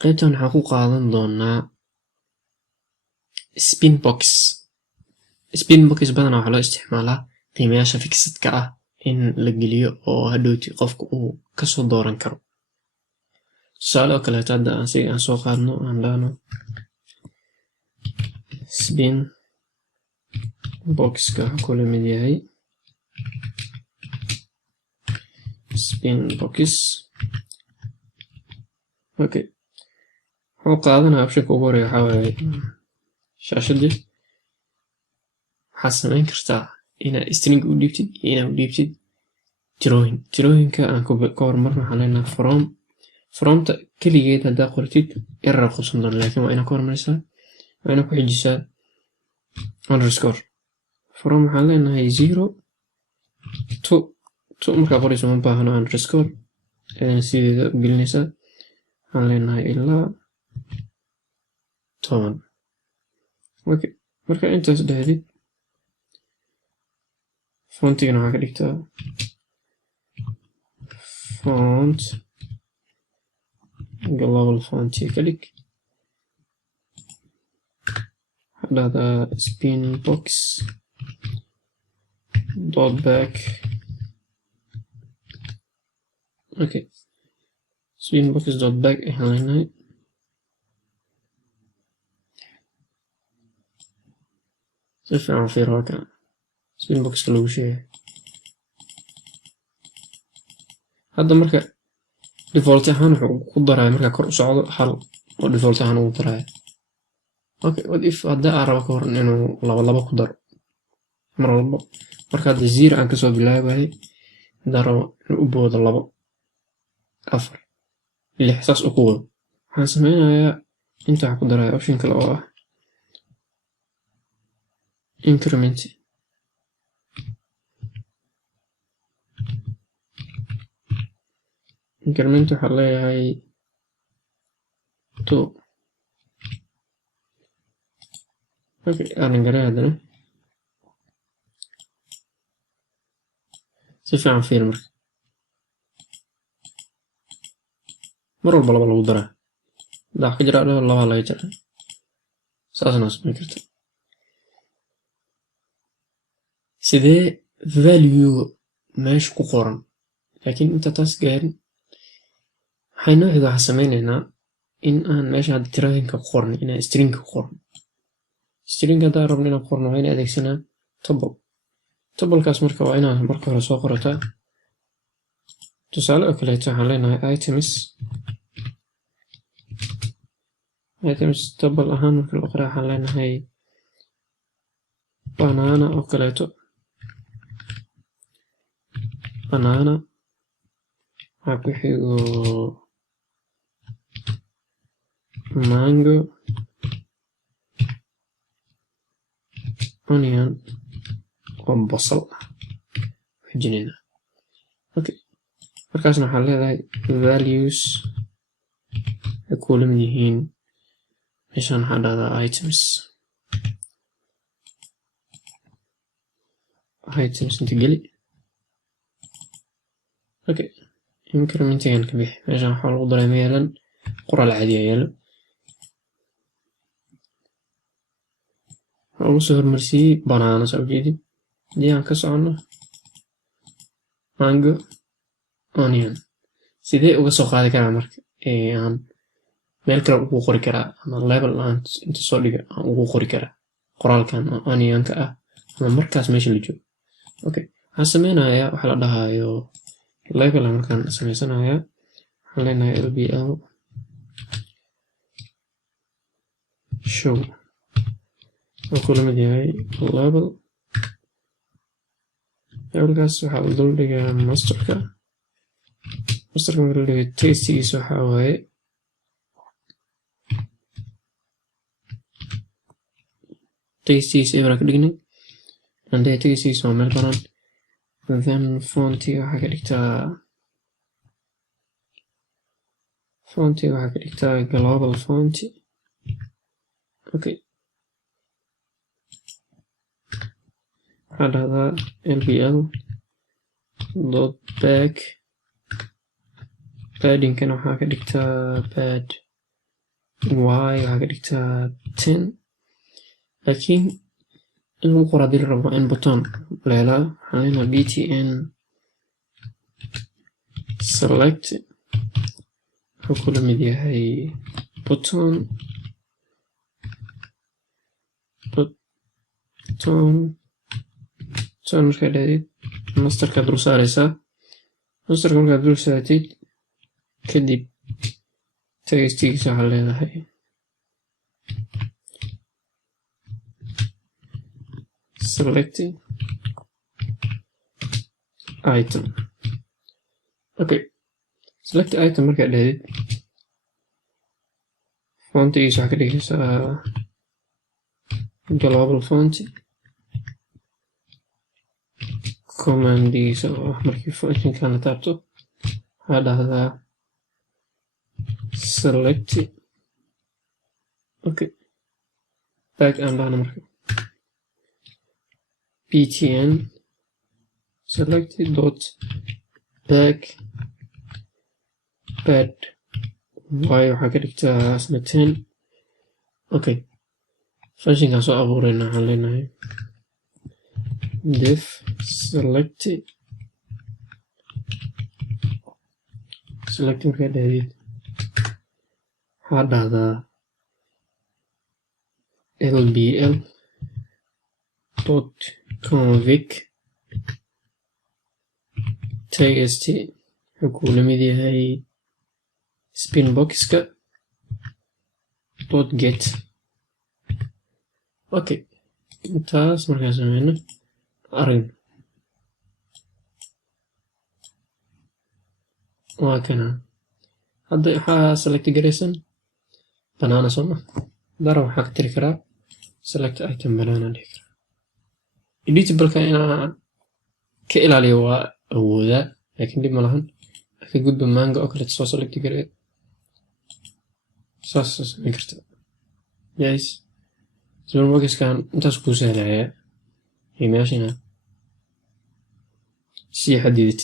qaybtan waxaan ku qaadan doonaa spin box. Spin box badanaa waxaa loo isticmaalaa qiimayaasha fixedka ah in la geliyo oo hadhowti qofka uu kasoo dooran karo. tusaale oo kaleeto hadda aan soo qaadno aan dhahno spin boxka waxaa kula mid yahay spin box. okay, wuxuu qaadanaa optionka ugu horeeya waxaa waaye shaashadii. waxaad samayn kartaa inaad string u dhiibtid iyo inaad u dhiibtid tirooyinka aan ka hormarno. waxaan leenahay fromta keligeed haddaa qortid error qabsan doona, laakiin waa inaad ka hormarisaa, waa inaad ku xijisaa underscore. from waxaan leenahay 0 to markaa qorayso ma baahno underscore, sideeda u gelinaysaa. waxaan leenahay ilaa 10. okay, marka intaas dhahdid fontigana waxaa ka dhigtaa font global font ka dhig. waxaa dhahdaa spin box dot back. okay, spin box dot back ayaan leenahay. si fiican fiir halkan spin boxka lagu sheegay. hadda marka default ahaan wuxuu ku daraya markaa kor u socdo hal oo default ahaan ugu daraya. okay, what if hadda aan rabo ka hor inuu laba ku daro mar walba. marka hadda 0 aan kasoo bilaabayay, haddaan rabo inuu u boodo 2 4 6 saas u ku wado, waxaan sameynayaa inta waxaa ku daraya option kale oo ah increment. waxaa leeyahay 2. okay, aanan garay haddana si fiican fiir. mar walba 2 lagu daraa, haddaa ka jira 2 laga jara, saasna samayn karta. sidee value meesha ku qoran, laakiin inta taas gaarin waxaynu waxaa sameynaynaa in aan meesha hadda tirooyinka ku qoran inaan string ku qoran. string haddaan rabno inaan qorno waa inaan adeegsanaa tuplekaas. marka waa inaan marka hore soo qorataa. tusaale oo kaleeto waxaan leenahay items tuple ahaan marka la qoraa waxaan leenahay banana oo kaleeto. banana waxaa ku xigo mango, onion oo basal ah xijinayna. okay, markaasna waxaa leedahay values ay kula mid yihiin meeshaan waxaa dhahdaa items inta geli. okay, incrementigan ka bixi. meeshaan waxaa lagu daray meelan qoraal caadi ah yaalo. waxaa ugu soo hormarsiiyey banana saa ujeedid. haddii aan ka socono mango, onion, sidee uga soo qaadi karaa marka aan meel kale ugu qori karaa ama label aan inta soo dhiga aan ugu qori karaa qoraalkan onionka ah ama markaas meesha la joogo. okay, waxaan sameynayaa waxa la dhahayo label markaan sameysanayaa waxaan leenahay lbl show oo kula mid yahay label. labelkaas waxaa la dul dhigaa masterka marka la dhigo tastigiisa waxaa waaye tastigiisa ebra ka dhignay. andee tastigiisa waa meel banaan. then fontiga waxaa ka dhigtaa global font. okay, waxaa dhahdaa lbl dot back. paddingkana waxaa ka dhigtaa waxaa ka dhigtaa 10 laakiin in lagu qoro haddii la rabo in button leelaa waxaan leenahay btn select wuxuu kula mid yahay button markaa dhahdid masterka dul saaraysaa masterka markaad dul saartid kadib textigiisa waxaa leedahay select item. Okay, select item markaad dhahdid fontigiisa waxaa ka dhigaysaa global font. commandigiisa oo markii functionkan la taabto waxaa dhahdaa select. Okay, back aan dhahna marka btn select dot back bed waayo waxaa ka dhigtaa asna 10. Okay, functionkan soo abuurayna waxaan leenahay def select markaa dhahdid waxaa dhahdaa lbl dot convic txt wuxuu kula mid yahay spinboxka dot get. Okay, intaas markaa sameyno aragno waa kana hadda waxaa select garaysan banaana sooma dara waxaa ka tiri karaa select item banaana dhihi karaa. editableka inaan ka ilaaliyo waa awoodaa laakiin dhib ma lahan ka gudba manga oo kale soo select garay saas samayn karta. Yes, spinboxkan intaas kuu sahlaya meeshana sii xadidid.